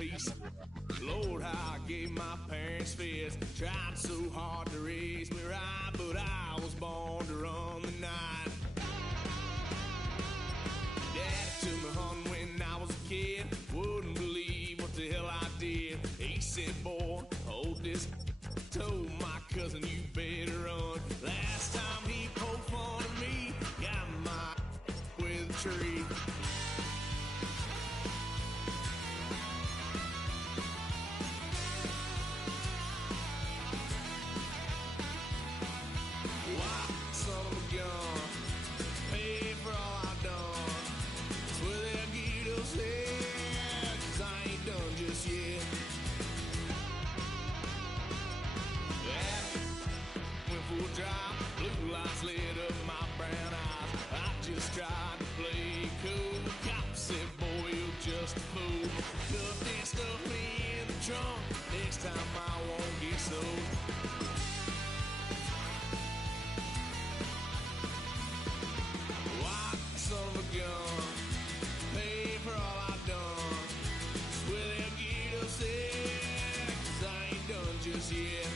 peace. Lord, how I gave my parents fits. Tried so hard to raise me right, but I was born to run the night. Dad took me hunting when I was a kid. Wouldn't believe what the hell I did. He said, boy, hold this. Told my cousin, you better run. Last time he poked fun at me, got my with a tree. Blue lights lit up my brown eyes. I just tried to play cool. Cop said, boy, you're just a fool. Cuffed and stuffed me in the trunk. Next time I won't get sold. White son of a gun, pay for all I've done. Swear they'll get upset, 'cause I ain't done just yet.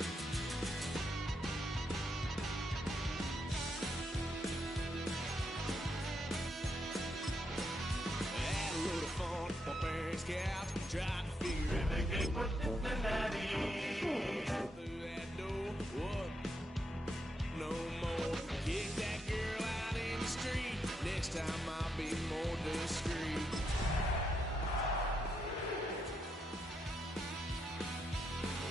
Couch, trying to figure out the game for Cincinnati. Through that door, what? No more. Kick that girl out in the street. Next time I'll be more discreet.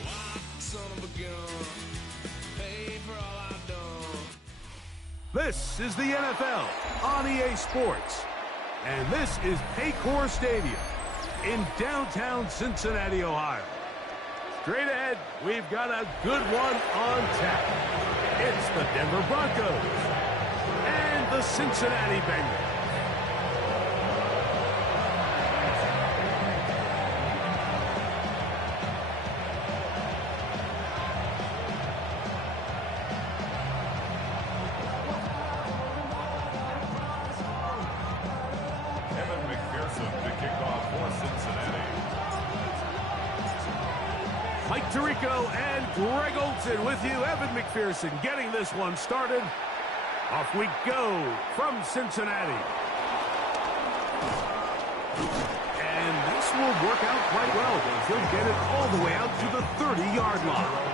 White son of a gun, pay for all I've done. This is the NFL on EA Sports, and this is Paycor Stadium in downtown Cincinnati, Ohio. Straight ahead, we've got a good one on tap. It's the Denver Broncos and the Cincinnati Bengals. Mike Tirico and Greg Olson with you. Evan McPherson getting this one started. Off we go from Cincinnati. And this will work out quite well. He'll get it all the way out to the 30-yard line.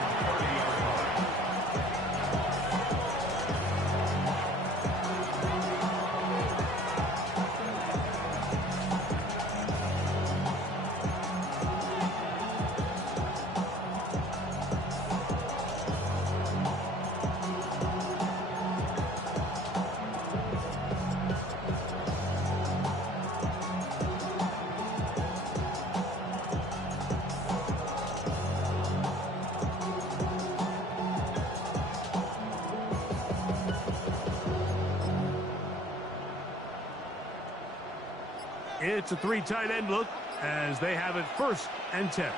It's a three tight end look as they have it 1st and 10.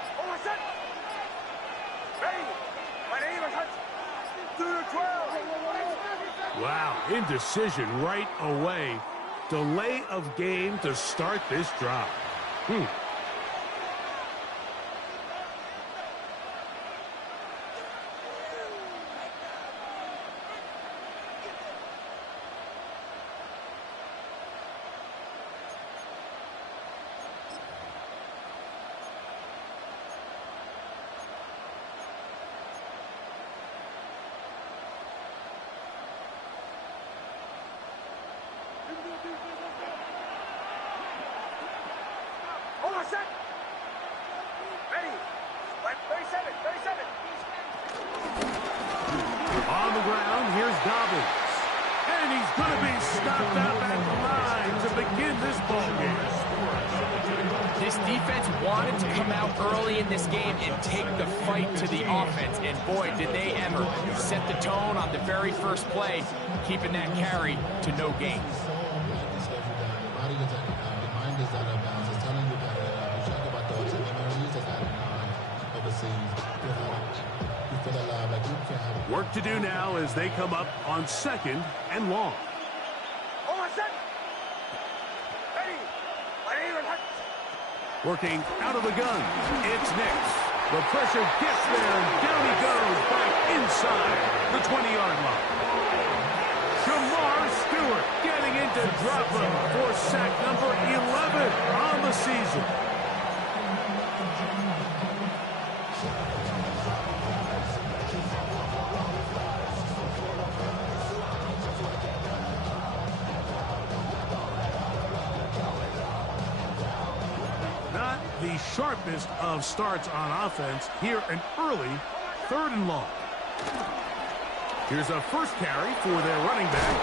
Wow, indecision right away. Delay of game to start this drive. On the ground, here's Dobbins. And he's going to be stopped out at the line to begin this ball game. This defense wanted to come out early in this game and take the fight to the offense. And boy, did they ever set the tone on the very first play, keeping that carry to no gain. Work to do now as they come up on 2nd and long. Working out of the gun, it's Nix. The pressure gets there, and down he goes back inside the 20-yard line. Jamar Stewart getting into drop him for sack number 11 on the season. Not the sharpest of starts on offense. Here an early 3rd and long. Here's a first carry for their running back.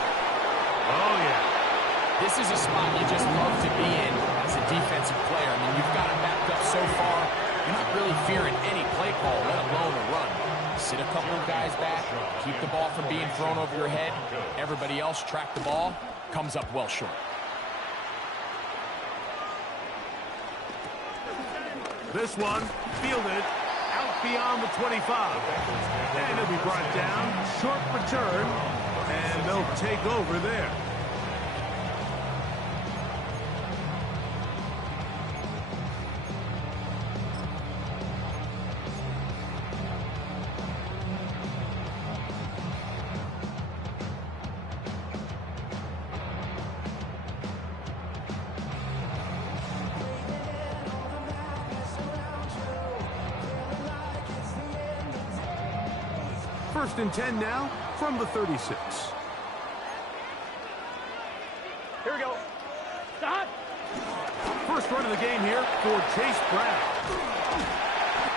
Oh, yeah. This is a spot you just love to be in as a defensive player. I mean, you've got it backed up so far. You're not really fearing any play call, let alone a run. Sit a couple of guys back, keep the ball from being thrown over your head. Everybody else track the ball, comes up well short. This one fielded out beyond the 25. And it'll be brought down. Short return. And they'll take over there. First and 10 now from the 36. Here we go. Stop. First run of the game here for Chase Brown.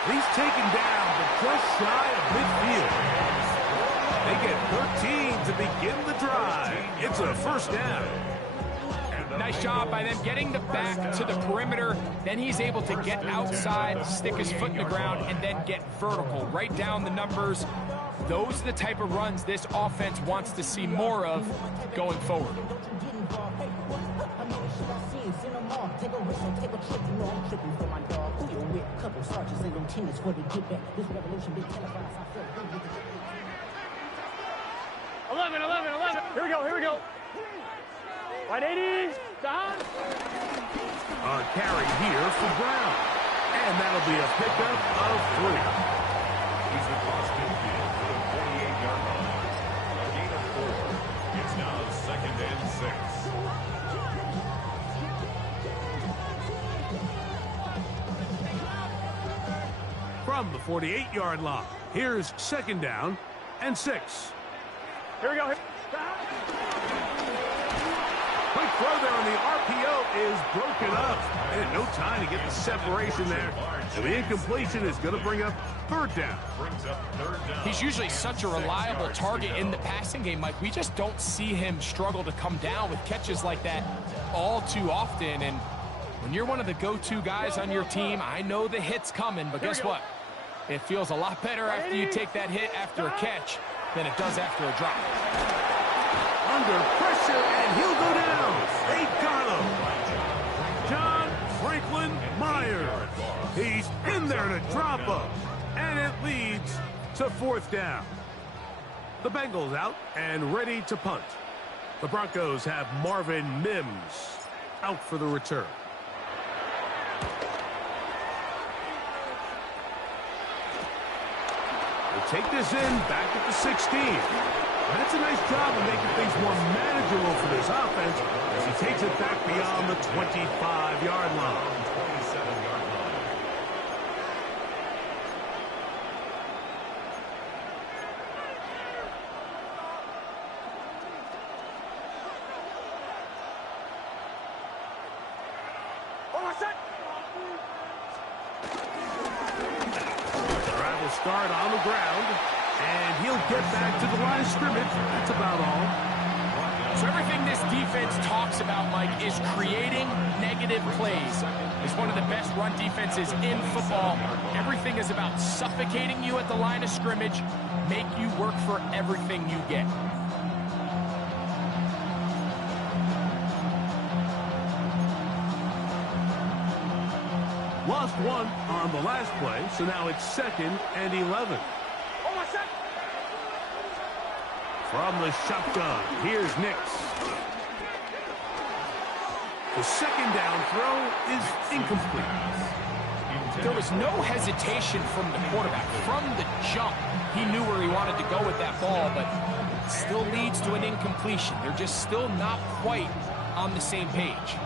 He's taken down, but just shy of midfield. They get 13 to begin the drive. It's a first down. Nice job by them getting the back to the perimeter. Then he's able to get outside, stick his foot in the ground, and then get vertical. Right down the numbers. Those are the type of runs this offense wants to see more of going forward. Here we go, here we go. 180, down. A carry here for Brown. And that'll be a pickup of 3. He's across midfield for the 48-yard line. A gain of 4. It's now 2nd and 6. From the 48-yard line, here's 2nd down and 6. Here we go. Quick throw there on the RPO is broken up. And no time to get the separation there. And the incompletion is going to bring up 3rd down. He's usually such a reliable target in the passing game, Mike. We just don't see him struggle to come down with catches like that all too often. And when you're one of the go-to guys on your team, I know the hit's coming, but guess what? It feels a lot better after you take that hit after a catch than it does after a drop. Under pressure, and he'll go down. They got him. John Franklin Myers. He's in there to drop him. And it leads to 4th down. The Bengals out and ready to punt. The Broncos have Marvin Mims out for the return. They take this in back at the 16. That's a nice job of making things more manageable for this offense as he takes it back beyond the 25-yard line. Drive will start on the ground. And he'll get back to the line of scrimmage. That's about all. So everything this defense talks about, Mike, is creating negative plays. It's one of the best run defenses in football. Everything is about suffocating you at the line of scrimmage, make you work for everything you get. Lost 1 on the last play, so now it's 2nd and 11. From the shotgun, here's Nix. The second down throw is incomplete. There was no hesitation from the quarterback. From the jump, he knew where he wanted to go with that ball, but it still leads to an incompletion. They're just still not quite on the same page.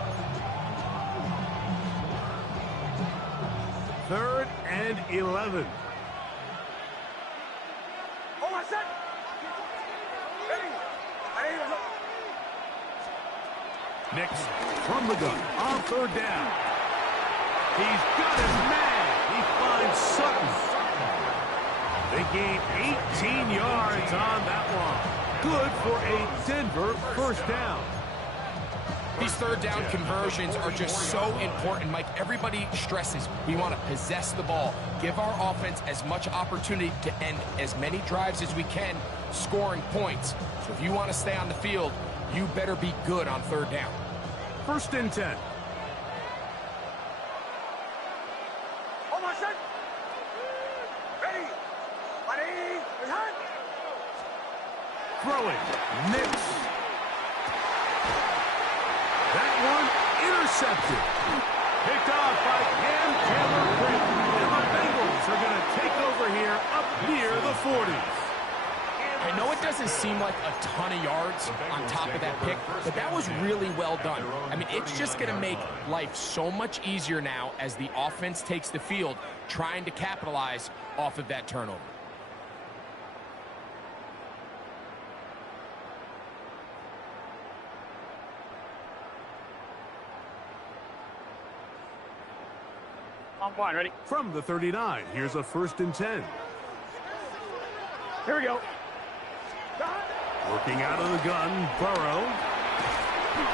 3rd and 11. Oh, my son! Ready? Nix from the gun on 3rd down. He's got his man. He finds Sutton. They gain 18 yards on that one. Good for a Denver first down. These 3rd down conversions are just so important, Mike. Everybody stresses we want to possess the ball, give our offense as much opportunity to end as many drives as we can, scoring points. So if you want to stay on the field, you better be good on 3rd down. 1st and 10. Oh, my son! Ready? Ready? Ready? Throwing. Nix. That one intercepted. Picked off by Cam Taylor-Britt. And the Bengals are going to take over here up near the 40s. I know it doesn't seem like a ton of yards on top of that pick, but that was really well done. I mean, it's just going to make life so much easier now as the offense takes the field, trying to capitalize off of that turnover. On one, ready? From the 39, here's a 1st and 10. Here we go. Working out of the gun, Burrow.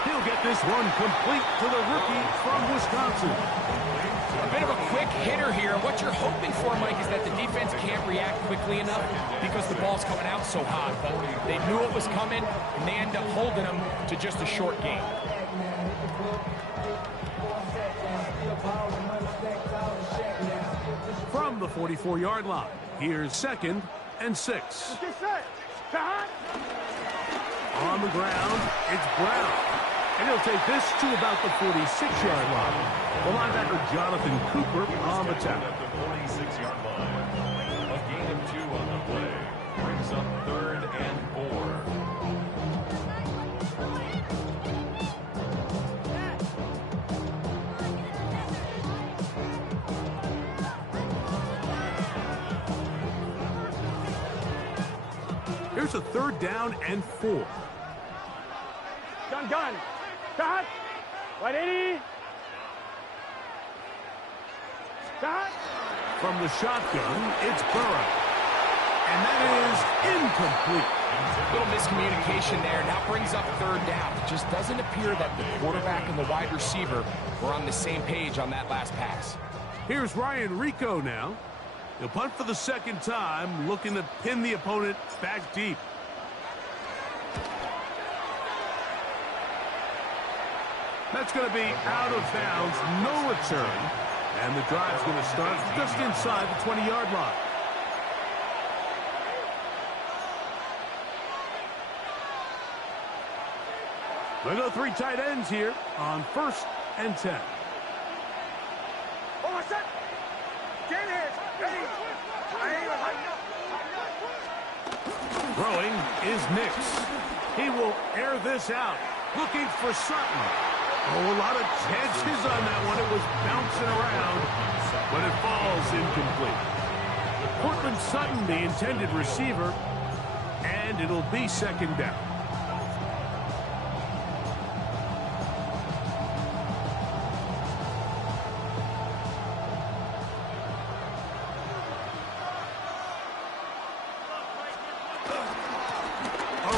He'll get this one complete to the rookie from Wisconsin. A bit of a quick hitter here. What you're hoping for, Mike, is that the defense can't react quickly enough because the ball's coming out so hot. But they knew it was coming, and they end up holding them to just a short game. From the 44-yard line, here's 2nd and 6. Get set. Stop. On the ground, it's Brown. And he'll take this to about the 46-yard line. The linebacker, Jonathan Cooper, on the tackle. At the 46-yard line. A gain of 2 on the play. Brings up 3rd and 4. Here's a 3rd down and 4. Gun. Stop. 180. Stop. From the shotgun, it's Burrow. And that is incomplete. Little miscommunication there. Now brings up 3rd down. It just doesn't appear that the quarterback and the wide receiver were on the same page on that last pass. Here's Ryan Rico now. He'll punt for the 2nd time, looking to pin the opponent back deep. That's going to be out of bounds, no return. And the drive's going to start just inside the 20-yard line. They go 3 tight ends here on 1st and 10. Oh, my son! Get it! Ready! Throwing is Nix. He will air this out, looking for Sutton. Oh, a lot of chances on that one. It was bouncing around, but it falls incomplete. Cortland Sutton, the intended receiver, and it'll be 2nd down.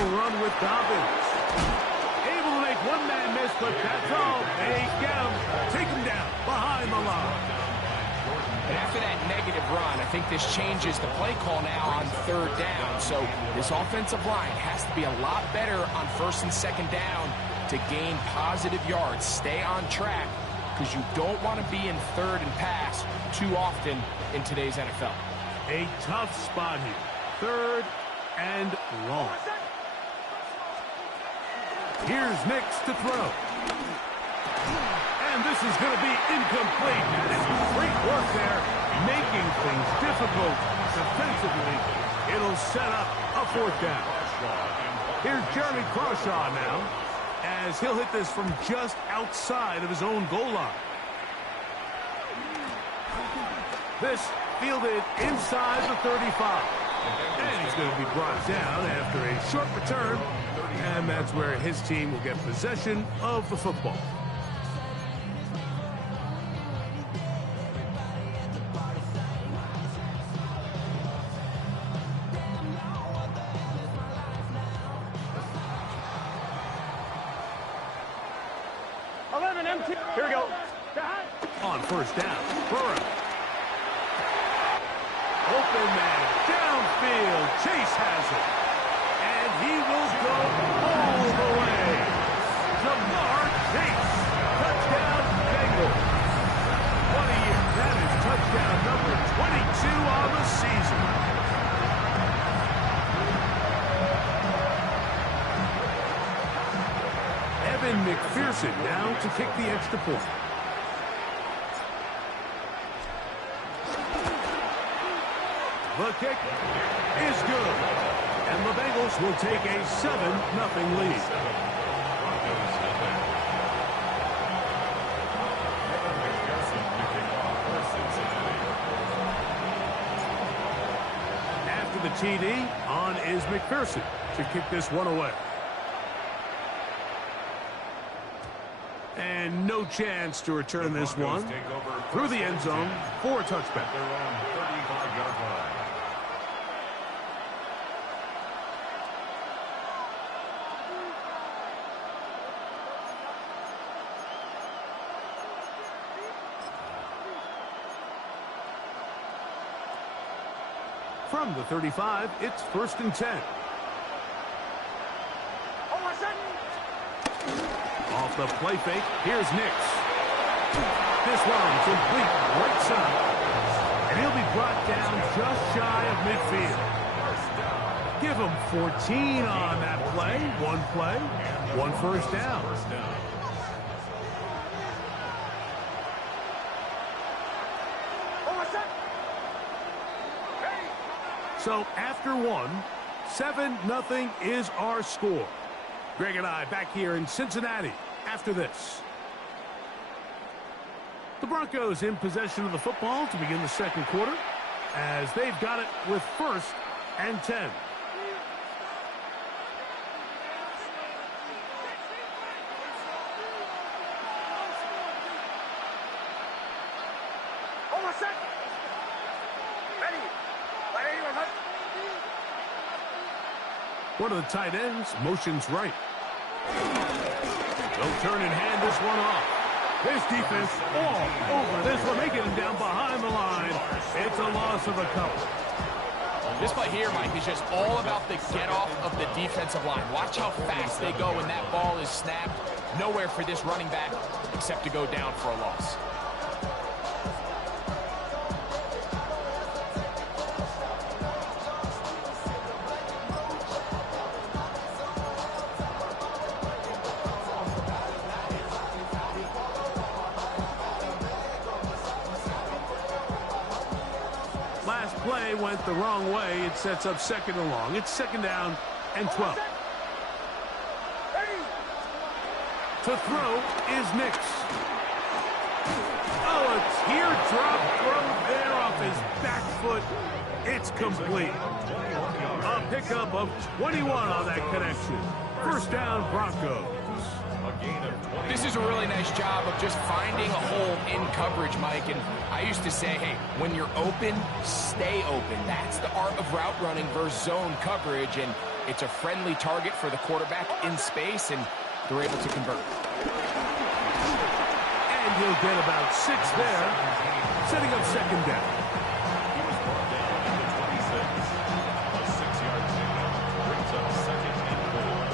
Run with Dobbins. Able to make one man miss, but that's all. They get him. Take him down behind the line. And after that negative run, I think this changes the play call now on 3rd down. So this offensive line has to be a lot better on 1st and 2nd down to gain positive yards. Stay on track because you don't want to be in 3rd and pass too often in today's NFL. A tough spot here. 3rd and long. Here's Nix to throw. And this is going to be incomplete. And great work there, making things difficult defensively. It'll set up a fourth down. Here's Jeremy Crawshaw now, as he'll hit this from just outside of his own goal line. This fielded inside the 35. And he's going to be brought down after a short return. And that's where his team will get possession of the football. Here we go. On first down, Burrow. Open man, downfield, Chase has it. And he will go all the way. Jamar Chase, touchdown Bengals. What a year. That is touchdown number 22 on the season. Evan McPherson now to kick the extra point. The kick is good. And the Bengals will take a 7-0 lead. After the TD, on is McPherson to kick this one away. And no chance to return this one through the end zone for a touchback. From the 35, it's 1st and 10. Off the play fake, here's Nix. This one complete right side. And he'll be brought down just shy of midfield. Give him 14 on that play. One first down. So after one, 7-0 is our score. Greg and I back here in Cincinnati after this. The Broncos in possession of the football to begin the second quarter, as they've got it with 1st and 10. One of the tight ends motions right. They'll turn and hand this one off. This defense all over this one. They get him down behind the line. It's a loss of a couple. This play here, Mike, is just all about the get-off of the defensive line. Watch how fast they go when that ball is snapped. Nowhere for this running back except to go down for a loss. Play went the wrong way. It sets up 2nd and long. It's 2nd down and 12. To throw is Nix. Oh, a teardrop throw there off his back foot. It's complete. A pickup of 21 on that connection. 1st down, Broncos. This is a really nice job of just finding a hole in coverage, Mike. And I used to say, hey, when you're open, stay open. That's the art of route running versus zone coverage. And it's a friendly target for the quarterback in space, and they're able to convert. And he'll get about 6 there, setting up 2nd down. He was brought down at the 26. A 6-yard pickup brings up 2nd and 4.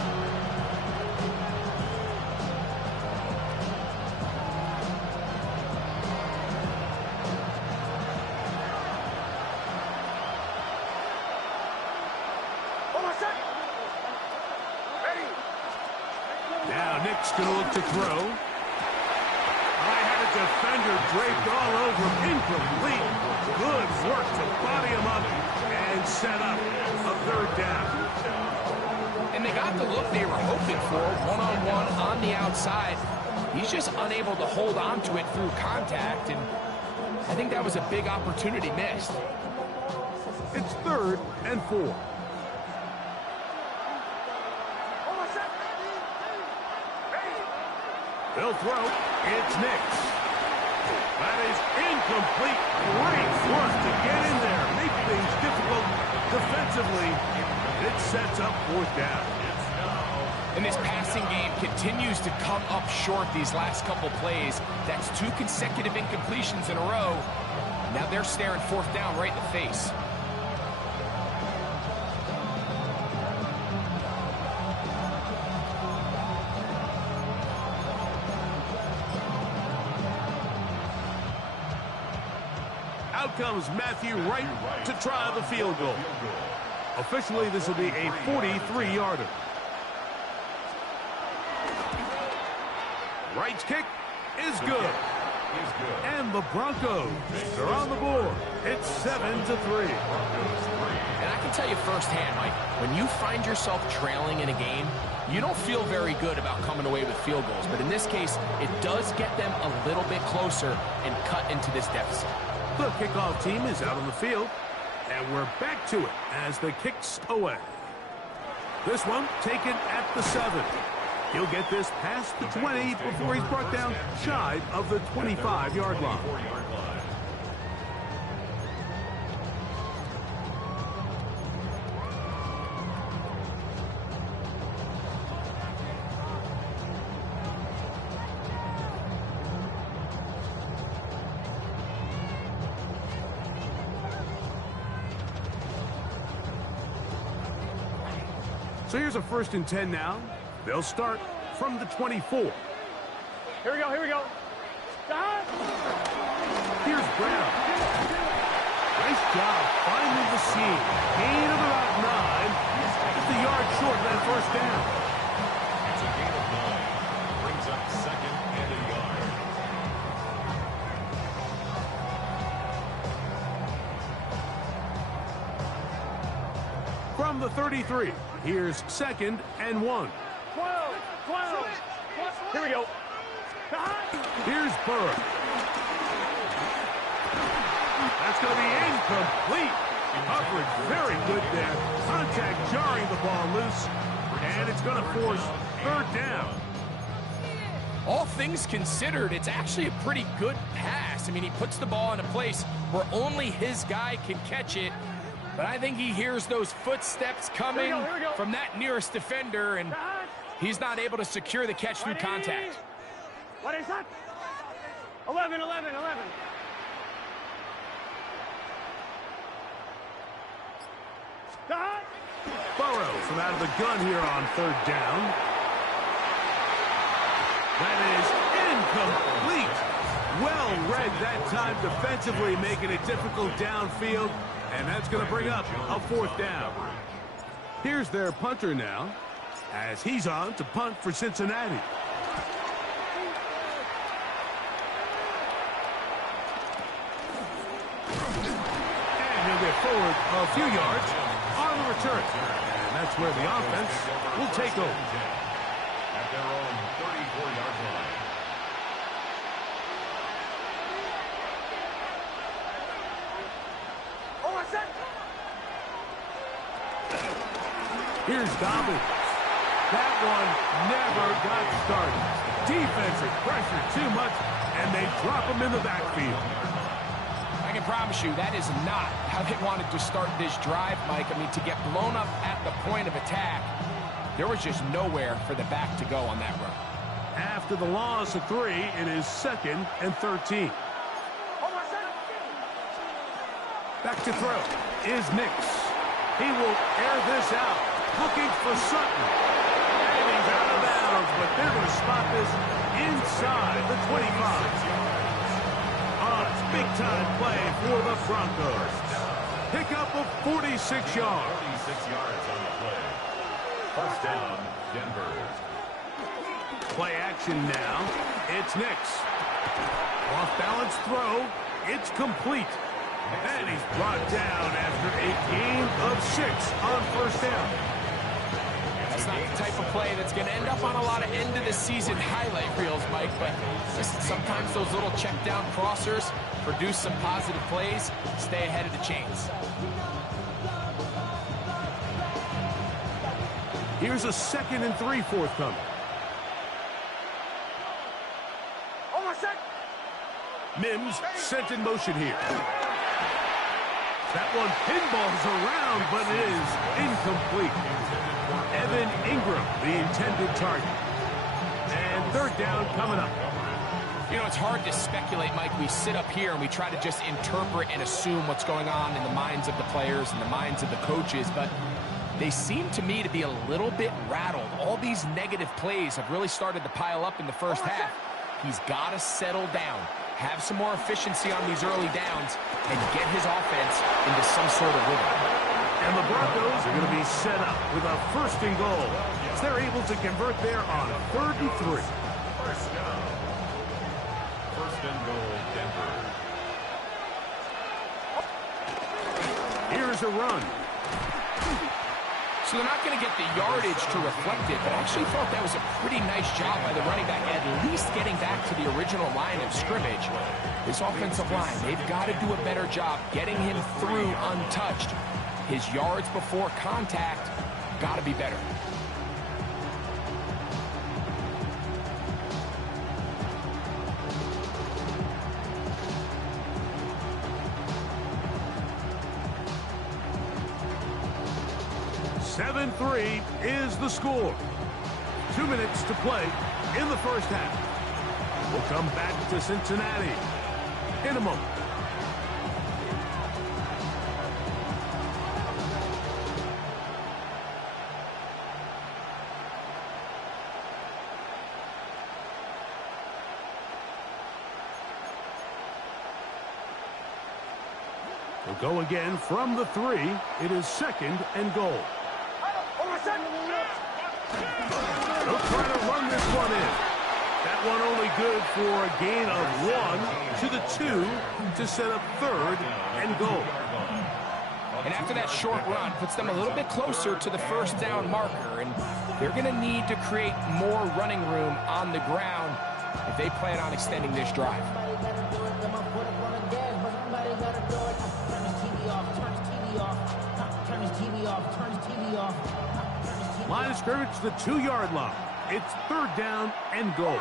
Now Nick's going to look to throw. defender draped all over him. Incomplete. Good work to body him up and set up a third down. And they got the look they were hoping for, one-on-one on the outside. He's just unable to hold on to it through contact, and I think that was a big opportunity missed. It's 3rd and 4. They'll throw. It's Nix. That is incomplete. Great work to get in there. Make things difficult defensively. It sets up 4th down. And this passing game continues to come up short these last couple plays. That's 2 consecutive incompletions in a row. Now they're staring 4th down right in the face. Out comes Matthew Wright to try the field goal. Officially, this will be a 43-yarder. Wright's kick is good. And the Broncos are on the board. It's 7-3. And I can tell you firsthand, Mike, when you find yourself trailing in a game, you don't feel very good about coming away with field goals. But in this case, it does get them a little bit closer and cut into this deficit. The kickoff team is out on the field, and we're back to it as the kick's away. This one taken at the 7. He'll get this past the 20 before he's brought down shy of the 25-yard line. So here's a 1st and 10 now. They'll start from the 24. Here we go, here we go. Here's Brown. Nice job finding the seam. Gain of about 9. Just a yard short of that 1st down. It's a gain of 9. Brings up 2nd and a yard. From the 33, here's 2nd and 1. 12. Here we go. Here's Burrow. That's going to be incomplete. Coverage very good there. Contact jarring the ball loose. And it's going to force 3rd down. All things considered, it's actually a pretty good pass. I mean, he puts the ball in a place where only his guy can catch it. But I think he hears those footsteps coming Here we go. from that nearest defender, and he's not able to secure the catch through contact. What is that? 11. Burrow from out of the gun here on 3rd down. That is incomplete. Well read that time defensively, making it difficult downfield. And that's going to bring up a 4th down. Here's their punter now, as he's on to punt for Cincinnati. And he'll get forward a few yards on the return. And that's where the offense will take over. At their own 34-yard line. Here's Dobbins. That one never got started. Defensive pressure too much, and they drop him in the backfield. I can promise you that is not how they wanted to start this drive, Mike. I mean, to get blown up at the point of attack, there was just nowhere for the back to go on that run. After the loss of 3, it is 2nd and 13. Back to throw is Nix. He will air this out, looking for Sutton. And he's out of bounds, but they're going to spot this inside the 25. A big-time play for the Broncos. Pickup of 46 yards. 46 yards on the play. 1st down, Denver. Play action now. It's Nix. Off-balance throw. It's complete. And he's brought down after a gain of 6 on first down. That's not the type of play that's going to end up on a lot of end-of-the-season highlight reels, Mike, but listen, sometimes those little check-down crossers produce some positive plays. Stay ahead of the chains. Here's a 2nd and 3 forthcoming. Mims sent in motion here. That one pinballs around, but it is incomplete. Evan Ingram, the intended target. And 3rd down coming up. You know, it's hard to speculate, Mike. We sit up here and we try to just interpret and assume what's going on in the minds of the players and the minds of the coaches, but they seem to me to be a little bit rattled. All these negative plays have really started to pile up in the first half. He's got to settle down, have some more efficiency on these early downs, and get his offense into some sort of rhythm. And the Broncos are going to be set up with a 1st and goal, as they're able to convert there on 3rd and 3. First and goal, Denver. Here's a run. So they're not going to get the yardage to reflect it, but I actually thought that was a pretty nice job by the running back, at least getting back to the original line of scrimmage. This offensive line, they've got to do a better job getting him through untouched. His yards before contact got to be better. Seven 3 is the score. 2 minutes to play in the first half. We'll come back to Cincinnati in a moment. We'll go again from the 3. It is 2nd and goal. They'll try to run this one in. That one only good for a gain of 1 to the 2 to set up 3rd and goal. And after that short run, puts them a little bit closer to the first down marker, and they're going to need to create more running room on the ground if they plan on extending this drive. Line of scrimmage to the 2-yard line. It's 3rd down and goal.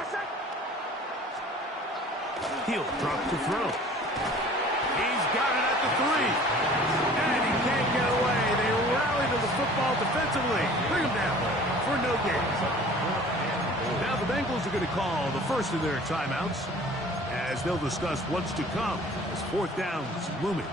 He'll drop to throw. He's got it at the 3. And he can't get away. They rally to the football defensively. Bring him down for no gain. Now the Bengals are going to call the first of their timeouts, as they'll discuss what's to come as 4th down's looming.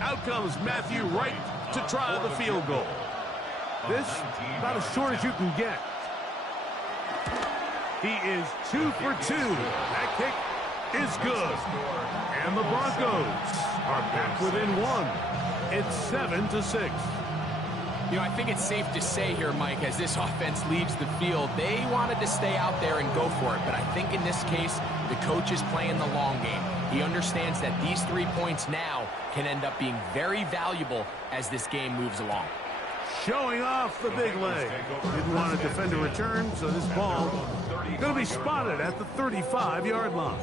Out comes Matthew Wright to try the field goal. This about as short as you can get. He is 2 for 2. That kick is good. And the Broncos are back within 1. It's 7-6. You know, I think it's safe to say here, Mike, as this offense leaves the field, they wanted to stay out there and go for it. But I think in this case, the coach is playing the long game. He understands that these 3 points now can end up being very valuable as this game moves along. Showing off the big leg. Didn't want to defend a return, so this ball going to be spotted at the 35-yard line.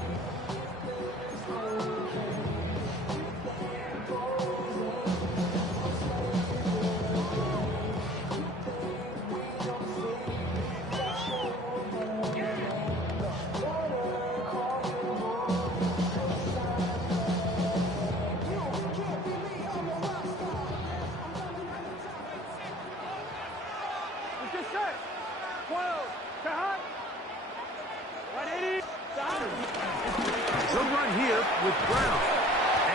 Good run here with Brown.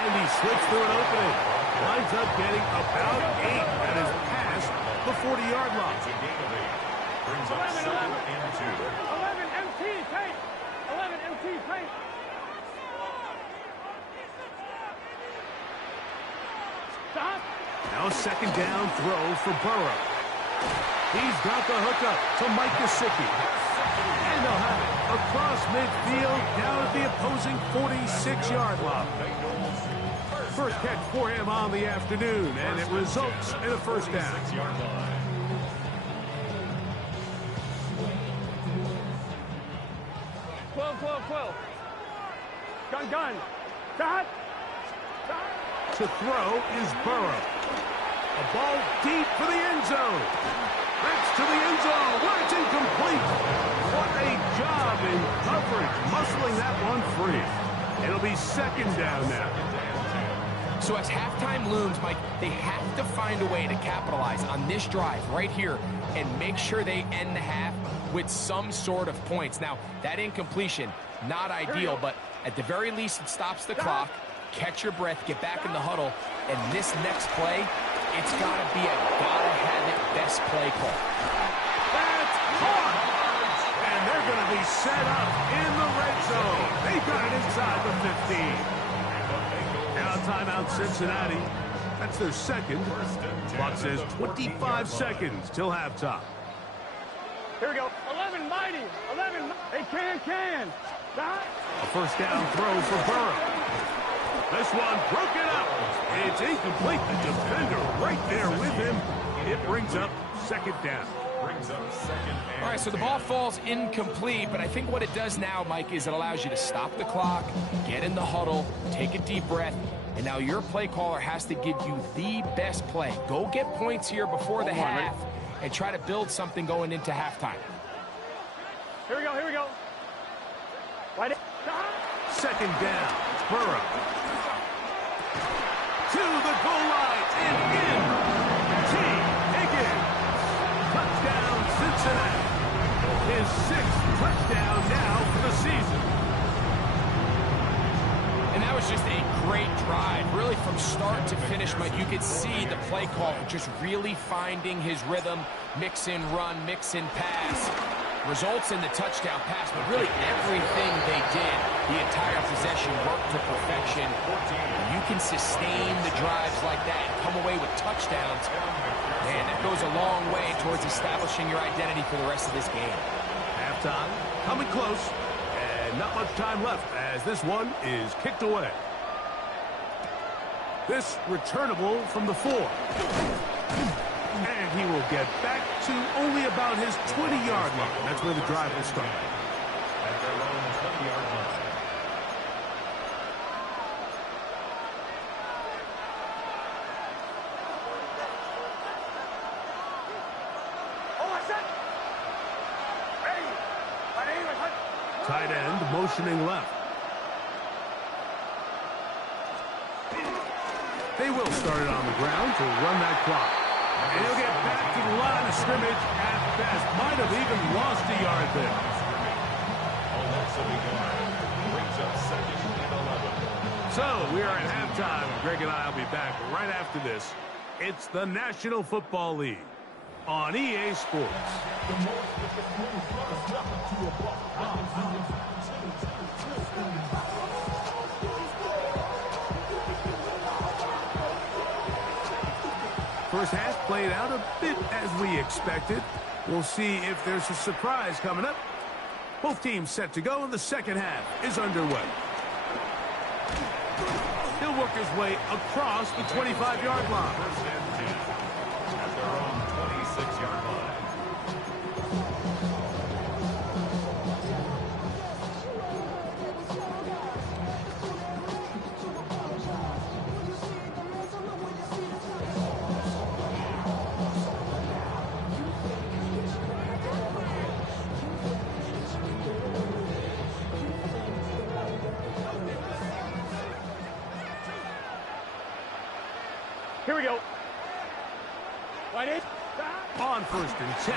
And he slips through an opening. Lines up getting about 8 at his past the 40-yard line. Brings up 7 and 2. 11 MT paint. 11 MT paint. Now a a second down throw for Burrow. He's got the hookup to Mike Gesicki. And they'll have it across midfield down at the opposing 46-yard line. First catch for him on the afternoon, and it results in a first down. 12. Gun. Dot. To throw is Burrow. A ball deep for the end zone. That's to the end zone where it's incomplete. What a job in coverage, muscling that one free. It'll be second down now. So as halftime looms, Mike, they have to find a way to capitalize on this drive right here and make sure they end the half with some sort of points. Now, that incompletion, not ideal, but at the very least, it stops the clock. Catch your breath, get back in the huddle, and this next play, it's got to be a gotta-have-it best play call. That's caught! And they're going to be set up in the red zone. They got it inside the 15. Now timeout Cincinnati. That's their second. Clock says 25 seconds till halftime. Here we go. 11 mighty. 11. They can. Dot. A first down throw for Burrow. This one broken up. It's incomplete. The defender right there with him. It brings up second down. All right, so the ball falls incomplete, but I think what it does now, Mike, is it allows you to stop the clock, get in the huddle, take a deep breath, and now your play caller has to give you the best play. Go get points here before the half and try to build something going into halftime. Here we go. Right. Second down. Burrow. To the goal line and in. T. Higgins. Touchdown Cincinnati. His 6th touchdown now for the season. And that was just a great drive. Really from start to finish, Mike, you could see the play call just really finding his rhythm. Mix in run, mix in pass. Results in the touchdown pass, but really everything they did, the entire possession worked to perfection. You can sustain the drives like that and come away with touchdowns. Man, that goes a long way towards establishing your identity for the rest of this game. Halftime coming close, and not much time left as this one is kicked away. This returnable from the 4. And he will get back to only about his 20-yard line. That's where the drive will start. At their own 20-yard line. Tight end motioning left. They will start it on the ground to run that clock. And he'll get back to the line of scrimmage at best. Might have even lost a yard there. So we are at halftime. Greg and I will be back right after this. It's the National Football League on EA Sports. First half played out a bit as we expected. We'll see if there's a surprise coming up. Both teams set to go, and the second half is underway. He'll work his way across the 25-yard line. First and 10 at their own 26-yard line. Here we go. Right in. On first and 10,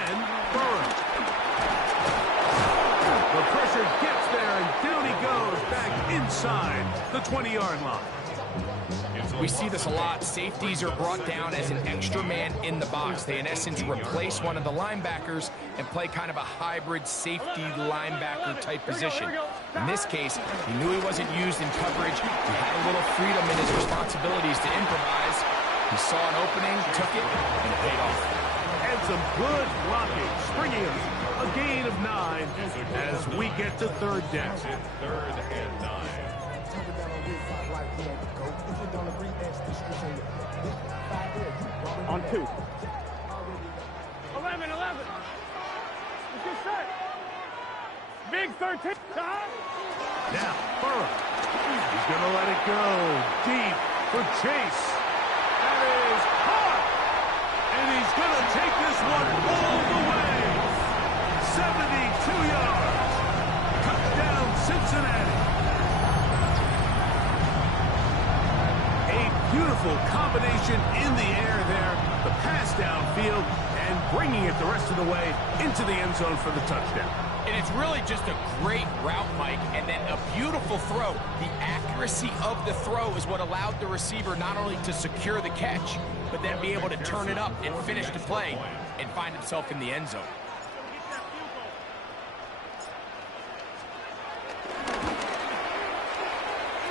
Burrow. The pressure gets there, and down he goes back inside the 20-yard line. We see this a lot. Safeties are brought down as an extra man in the box. They, in essence, replace one of the linebackers and play kind of a hybrid safety linebacker type position. In this case, he knew he wasn't used in coverage. He had a little freedom in his responsibilities to improvise. He saw an opening, took it, and it paid off. And some good blocking, bringing him a gain of 9 as we get to third down. It's 3rd and 9. On 2. 11. Let's get set. Big 13. Now, Burrow. He's going to let it go. Deep for Chase. That is caught. And he's going to take this one all the way. 72 yards. Touchdown, Cincinnati. A beautiful combination in the air there. The pass downfield and bringing it the rest of the way into the end zone for the touchdown. And it's really just a great route, Mike, and then a beautiful throw. The accuracy of the throw is what allowed the receiver not only to secure the catch, but then be able to turn it up and finish the play and find himself in the end zone.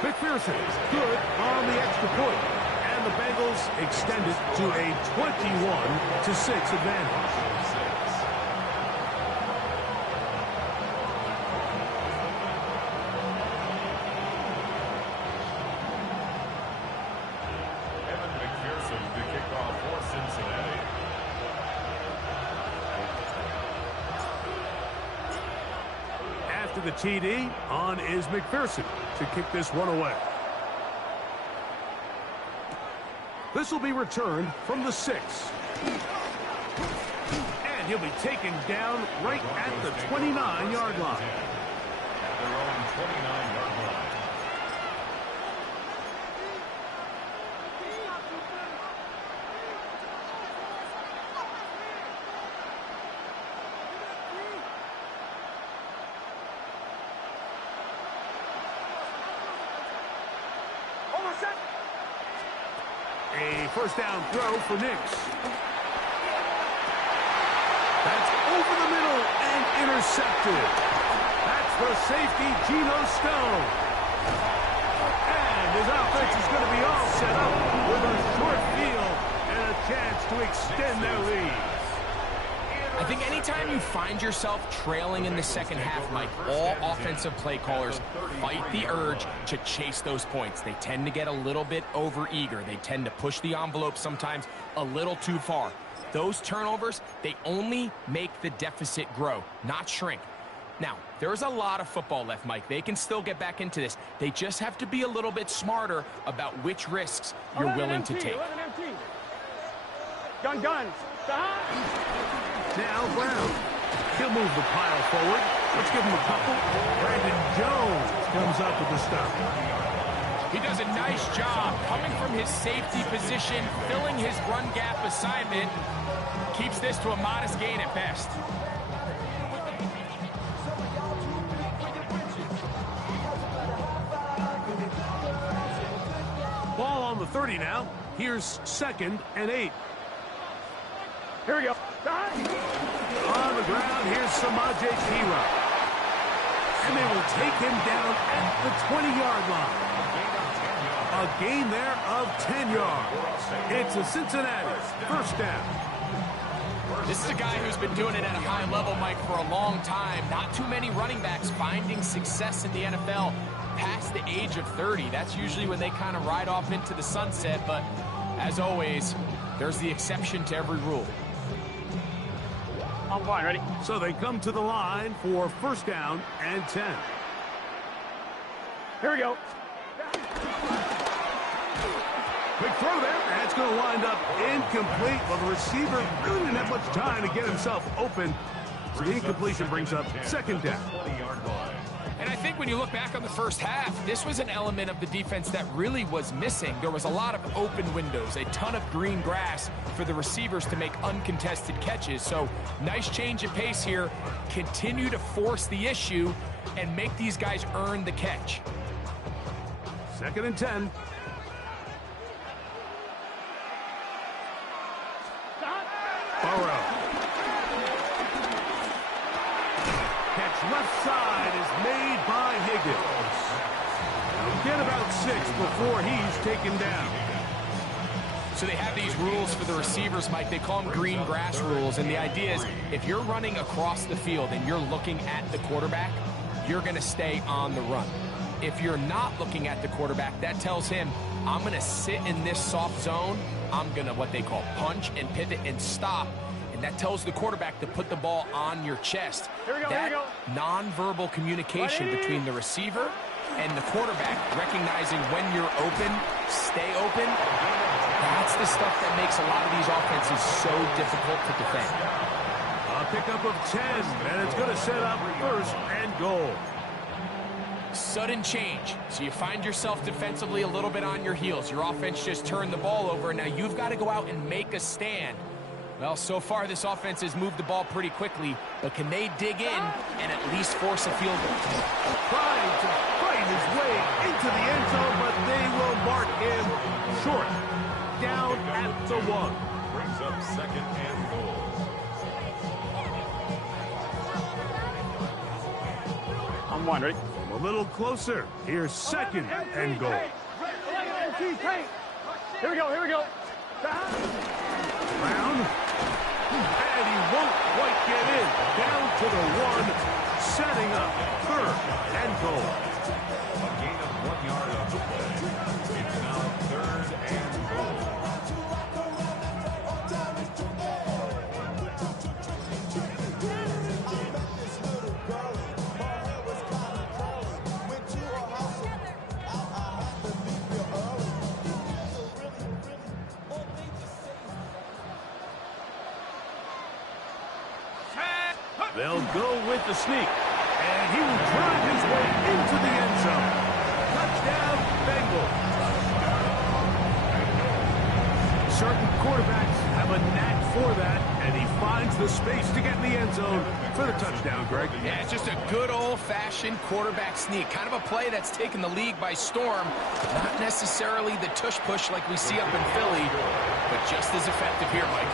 McPherson, good on the extra point. And the Bengals extend it to a 21-6 advantage. After the TD, on is McPherson to kick this one away. This will be returned from the 6. And he'll be taken down right at the 29-yard line. At their own 29-yard line. A first down throw for Nix. That's over the middle and intercepted. That's the safety, Geno Stone. And his offense is going to be all set up with a short field and a chance to extend their lead. I think anytime you find yourself trailing in the second half, Mike, all offensive play callers fight the urge to chase those points. They tend to get a little bit overeager. They tend to push the envelope sometimes a little too far. Those turnovers, they only make the deficit grow, not shrink. Now, there's a lot of football left, Mike. They can still get back into this. They just have to be a little bit smarter about which risks you're willing to take. Guns. Now Brown. He'll move the pile forward. Let's give him a couple. Brandon Jones comes up with the stop. He does a nice job coming from his safety position, filling his run gap assignment. Keeps this to a modest gain at best. Ball on the 30 now. Here's 2nd and 8. Here we go. On the ground, here's Samaje Perine. And they will take him down at the 20-yard line. A gain there of 10 yards. It's a Cincinnati first down. This is a guy who's been doing it at a high level, Mike, for a long time. Not too many running backs finding success in the NFL past the age of 30. That's usually when they kind of ride off into the sunset. But as always, there's the exception to every rule. I'm fine, ready? So they come to the line for first down and 10. Here we go. Quick throw there. That's going to wind up incomplete. Well, the receiver really didn't have much time to get himself open. So the incompletion brings up 2nd down. And I think when you look back on the first half, this was an element of the defense that really was missing. There was a lot of open windows, a ton of green grass for the receivers to make uncontested catches. So nice change of pace here. Continue to force the issue and make these guys earn the catch. 2nd and 10. Burrow. Catch left side is made by Higgins. He'll get about 6 before he's taken down. So they have these rules for the receivers, Mike. They call them green grass rules. And the idea is if you're running across the field and you're looking at the quarterback, you're going to stay on the run. If you're not looking at the quarterback, that tells him, I'm going to sit in this soft zone. I'm going to what they call punch and pivot and stop. And that tells the quarterback to put the ball on your chest. That nonverbal communication between the receiver and the quarterback, recognizing when you're open, stay open, that's the stuff that makes a lot of these offenses so difficult to defend. A pickup of 10, and it's going to set up first and goal. Sudden change. So you find yourself defensively a little bit on your heels. Your offense just turned the ball over, and now you've got to go out and make a stand. Well, so far this offense has moved the ball pretty quickly, but can they dig in and at least force a field goal? Trying to fight his way into the end zone, but they will mark him short. Down at the 1. Brings up second and goal. On 1, ready? A little closer. Here's second and goal. Here we go. Brown. And he won't quite get in. Down to the 1. Setting up third and goal. A gain of 1 yard on the play. It's now third and goal. They'll go with the sneak, and he will drive his way into the end zone. Touchdown, Bengals. Certain quarterbacks have a knack for that, and he finds the space to get in the end zone for the touchdown, Greg. Yeah, it's just a good old-fashioned quarterback sneak. Kind of a play that's taken the league by storm. Not necessarily the tush-push like we see up in Philly, but just as effective here, Mike.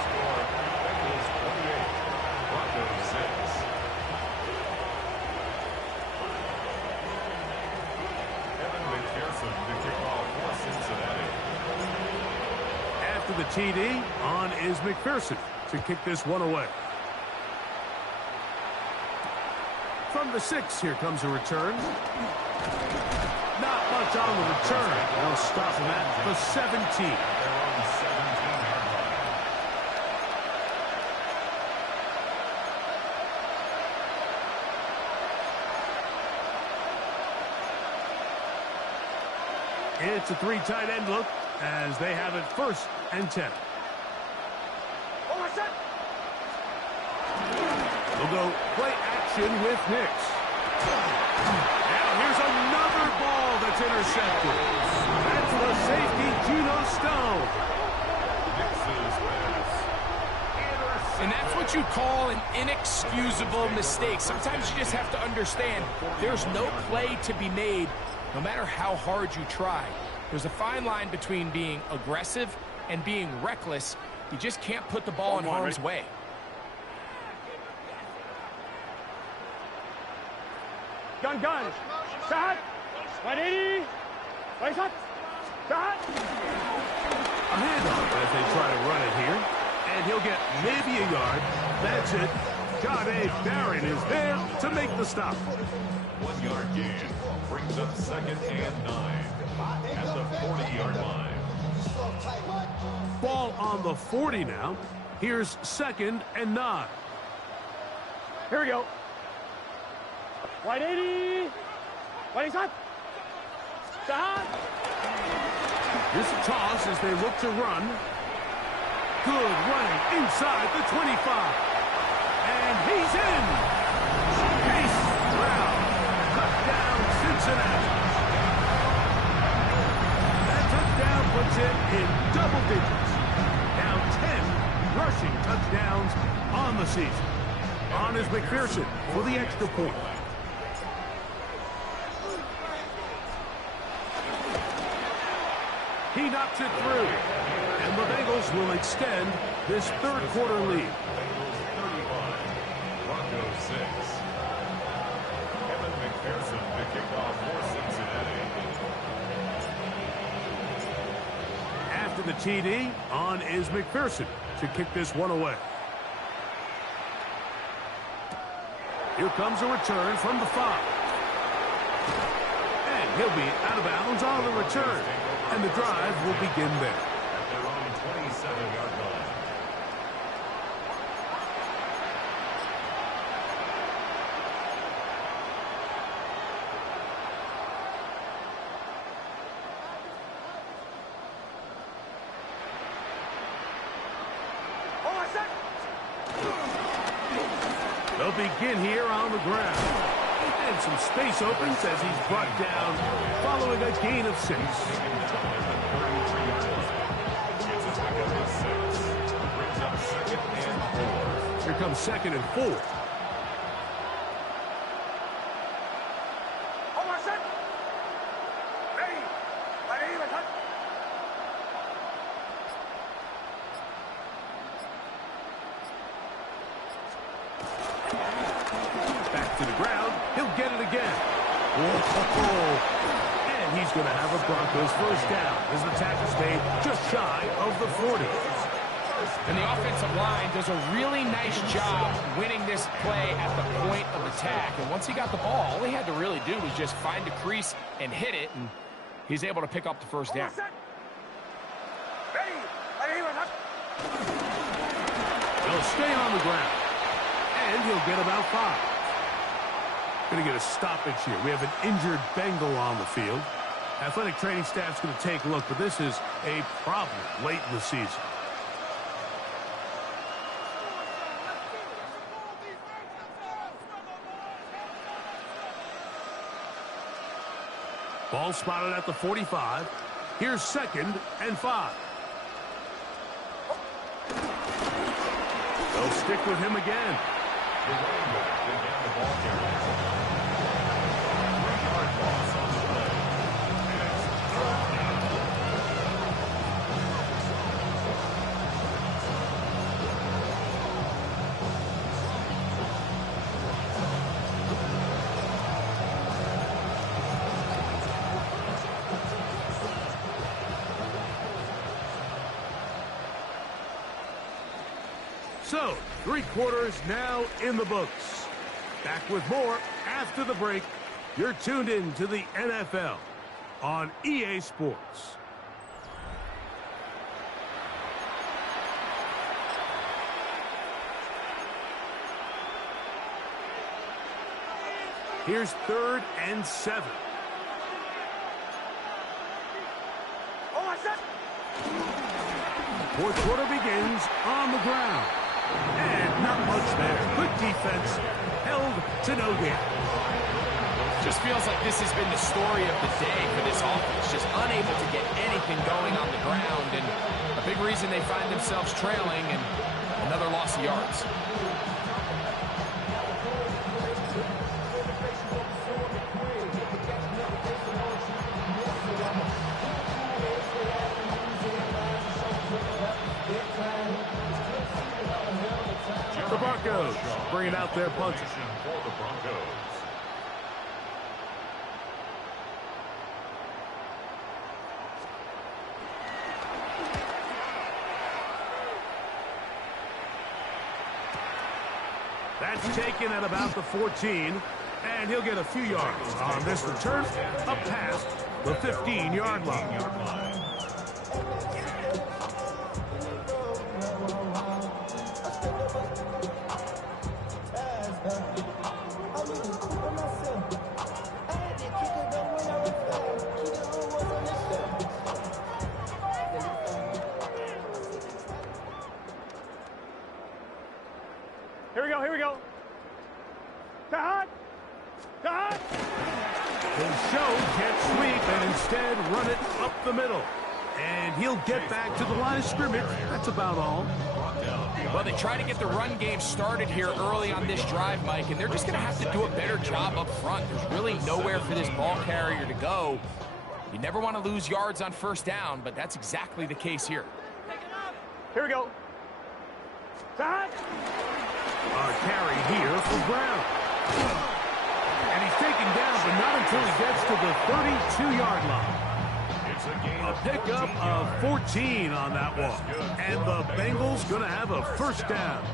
The TD on is McPherson to kick this one away. From the 6, here comes a return. Not much on the return. They'll stop him at the 17. It's a 3 tight end look as they have it first and 10. They'll go play action with Nix. Now here's another ball that's intercepted. That's the safety, Geno Stone. And that's what you call an inexcusable mistake. Sometimes you just have to understand there's no play to be made no matter how hard you try. There's a fine line between being aggressive and being reckless. You just can't put the ball in harm's way. Gun. Shot. 180. Right shot. Shot. A handoff as they try to run it here. And he'll get maybe a yard. That's it. Jahdae Barron is there to make the stop. 1 yard gain brings up second and 9 at the 40-yard line. Ball on the 40 now. Here's second and 9. Here we go. 180. 180 shot. Shot. Here's a toss as they look to run. Good running inside the 25. And he's in. Chase Brown. Touchdown, Cincinnati. That touchdown puts it in double digits. Now 10 rushing touchdowns on the season. On is McPherson for the extra point. He knocks it through. And the Bengals will extend this third quarter lead. Bengals 35, Broncos 6. Kevin McPherson to kick off for Cincinnati. After the TD. On is McPherson to kick this one away. Here comes a return from the 5. And he'll be out of bounds on the return. And the drive will begin there. At their own 27-yard line. They'll begin here on the ground. And some space opens as he's brought down following a gain of 6. Here comes 2nd and 4. Back to the ground. He'll get it again. Whoa. And he's going to have a Broncos first down as the tackle's made just shy of the 40. And the offensive line does a really nice job winning this play at the point of attack. And once he got the ball, all he had to really do was just find a crease and hit it, and he's able to pick up the first down. He'll stay on the ground. And he'll get about 5. Going to get a stoppage here. We have an injured Bengal on the field. Athletic training staff's going to take a look, but this is a problem late in the season. Ball spotted at the 45. Here's 2nd and 5. They'll stick with him again. The running back began the ball carrier. 3-yard loss on the play. And it's 3rd down. So, 3 quarters now in the books. Back with more after the break. You're tuned in to the NFL on EA Sports. Here's 3rd and 7. Fourth quarter begins on the ground. And not much there. Good defense. Held to no gain. Just feels like this has been the story of the day for this offense. Just unable to get anything going on the ground. And a big reason they find themselves trailing and another loss of yards. The Broncos bringing out their punches. For the Broncos. That's taken at about the 14, and he'll get a few yards on this return up past the 15-yard line. Here we go. Cut! He'll show jet sweep and instead run it up the middle. And he'll get back to the line of scrimmage. That's about all. Well, they try to get the run game started here early on this drive, Mike, and they're just going to have to do a better job up front. There's really nowhere for this ball carrier to go. You never want to lose yards on first down, but that's exactly the case here. Here we go. Cut! A carry here for Brown. And he's taken down, but not until he gets to the 32-yard line. It's A pickup of 14 on that one. And the Bengals going to have a first down.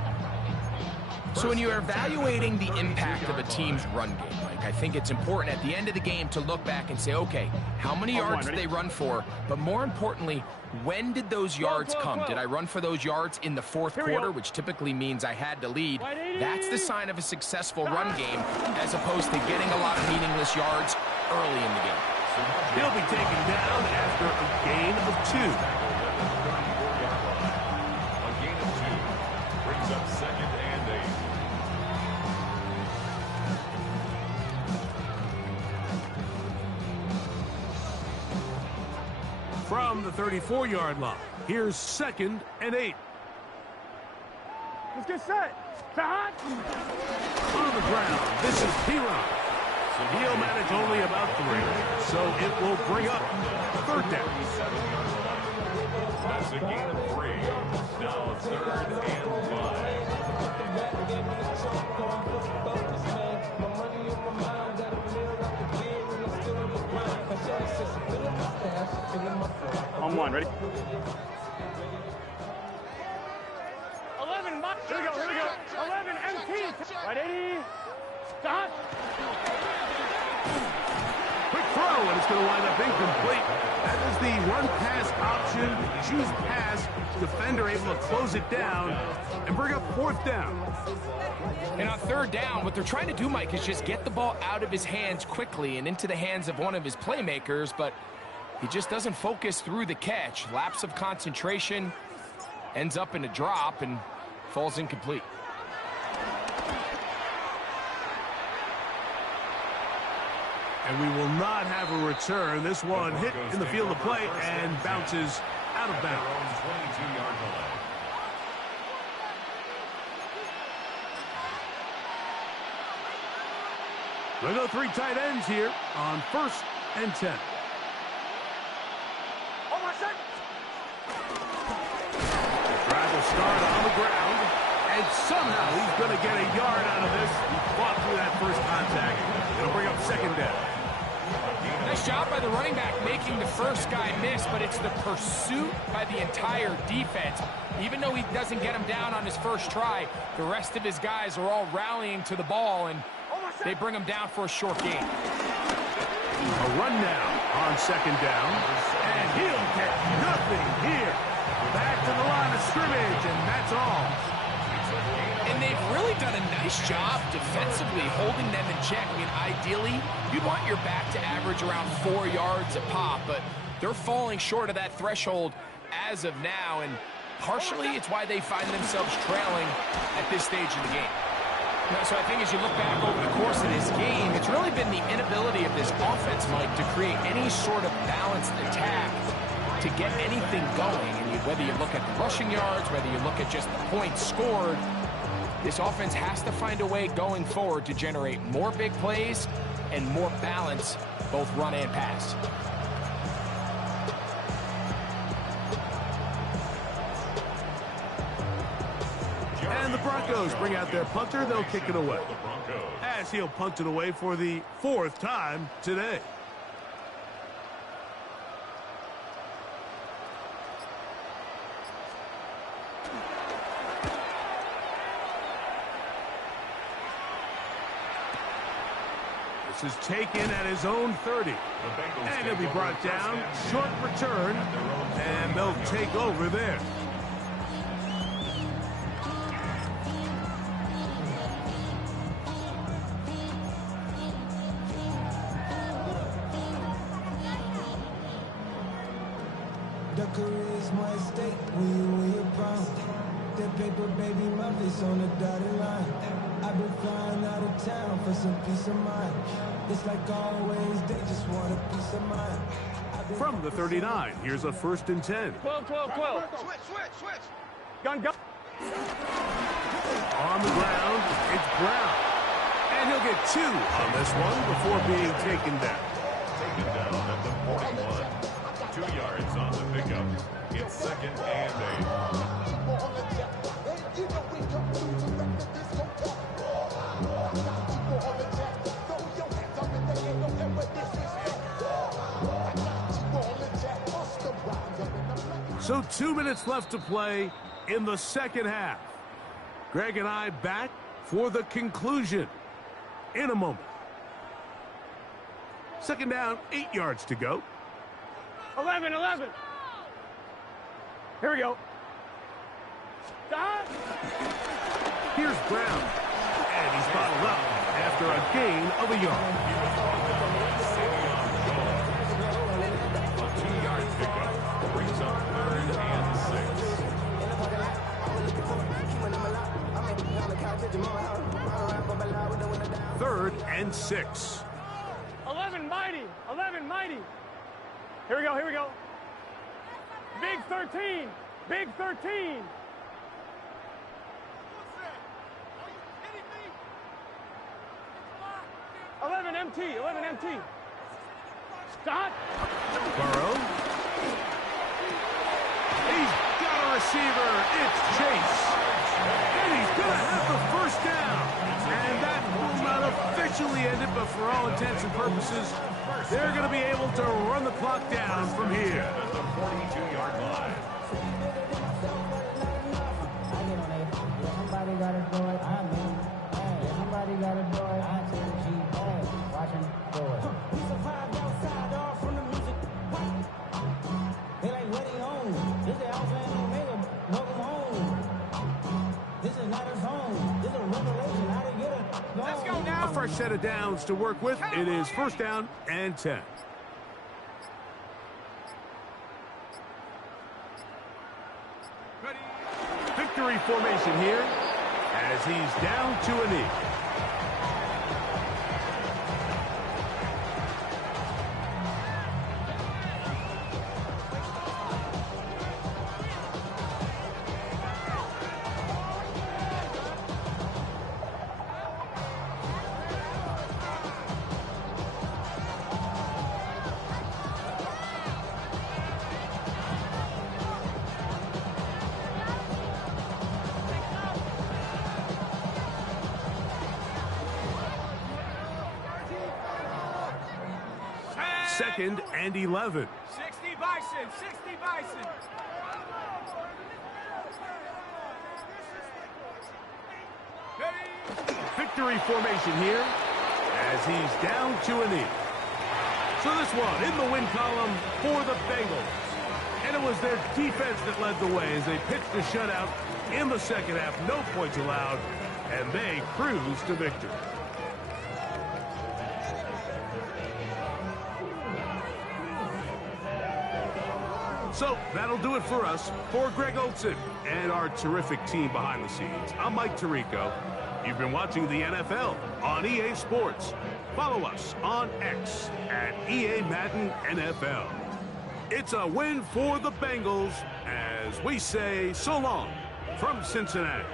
So when you're evaluating the impact of a team's run game, Mike, I think it's important at the end of the game to look back and say, okay, how many yards did they run for? But more importantly, when did those yards come? Did I run for those yards in the fourth quarter, which typically means I had to lead? That's the sign of a successful run game, as opposed to getting a lot of meaningless yards early in the game. He'll be taken down after a gain of 2. A gain of 2 brings up second and 8. From the 34-yard line, here's second and 8. Let's get set. Hot. On the ground, this is Piron. He'll manage only about 3, so it will bring up third down. That's a gain of 3. Now third and 5. On 1, ready? 11, here we go. 11, empty. Right, 80. Hot. Quick throw, and it's going to wind up incomplete. That is the run-pass option. Choose pass. Defender able to close it down and bring up fourth down. And on third down, what they're trying to do, Mike, is just get the ball out of his hands quickly and into the hands of one of his playmakers, but he just doesn't focus through the catch. Lapse of concentration, ends up in a drop, and falls incomplete. And we will not have a return. This one hit in the field of play and bounces out of bounds. 22-yard line. We'll go 3 tight ends here on first and 10. Oh, my set. Drive will start on the ground, and somehow he's going to get a yard out of this. He fought through that first contact. It'll bring up second down. Nice job by the running back making the first guy miss, but it's the pursuit by the entire defense. Even though he doesn't get him down on his first try, the rest of his guys are all rallying to the ball, and they bring him down for a short gain. A run now on second down, and he'll get nothing here. Back to the line of scrimmage, and that's all. And they've really done a nice job defensively holding them in check. I mean, ideally, you'd want your back to average around 4 yards a pop, but they're falling short of that threshold as of now, and partially it's why they find themselves trailing at this stage of the game. So I think as you look back over the course of this game, it's really been the inability of this offense, Mike, to create any sort of balanced attack to get anything going. And whether you look at the rushing yards, whether you look at just the points scored, this offense has to find a way going forward to generate more big plays and more balance, both run and pass. And the Broncos bring out their punter. They'll kick it away, as he'll punt it away for the 4th time today. This is taken at his own 30. And he'll be brought down. Short return. And they'll take over there. The career's my stake when you're proud. That paper, baby, my face on the dotted line. I've been flying out of town for some peace of mind. It's like always, they just want a peace of mind. From the 39, here's a 1st and 10. 12. Switch. Gun. On the ground, it's Brown. And he'll get 2 on this one before being taken down. Taken down at the 41. 2 yards on the pickup. It's second and 8. So 2 minutes left to play in the second half. Greg and I back for the conclusion in a moment. Second down, 8 yards to go. 11. Here we go. Stop. Here's Brown. And he's bottled up after a gain of a yard. A 2-yard pickup brings up 3rd and 6. 3rd and 6. 11 mighty. Here we go. Big 13. 11 MT. Stop. Burrow. He's got a receiver. It's Chase. And he's going to have the first down. And that will not officially end it, but for all intents and purposes, they're going to be able to run the clock down from here. At the 42-yard line. Somebody got to do it. Somebody got to do it. Watch him do it. We survived outside, all from the music. They like, what he on? This is Alpha and Omega. Welcome home. This is not his home. This is a revelation. How to get it. Let's go now. A fresh set of downs to work with. It is 1st down and 10. Victory formation here as he's down to a knee. Second and 11. 60 Bison. Victory formation here as he's down to a knee. So this one in the win column for the Bengals. And it was their defense that led the way as they pitched a shutout in the second half. No points allowed, and they cruised to victory. So that'll do it for us. For Greg Olson and our terrific team behind the scenes, I'm Mike Tirico. You've been watching the NFL on EA Sports. Follow us on X at EA Madden NFL. It's a win for the Bengals as we say so long from Cincinnati.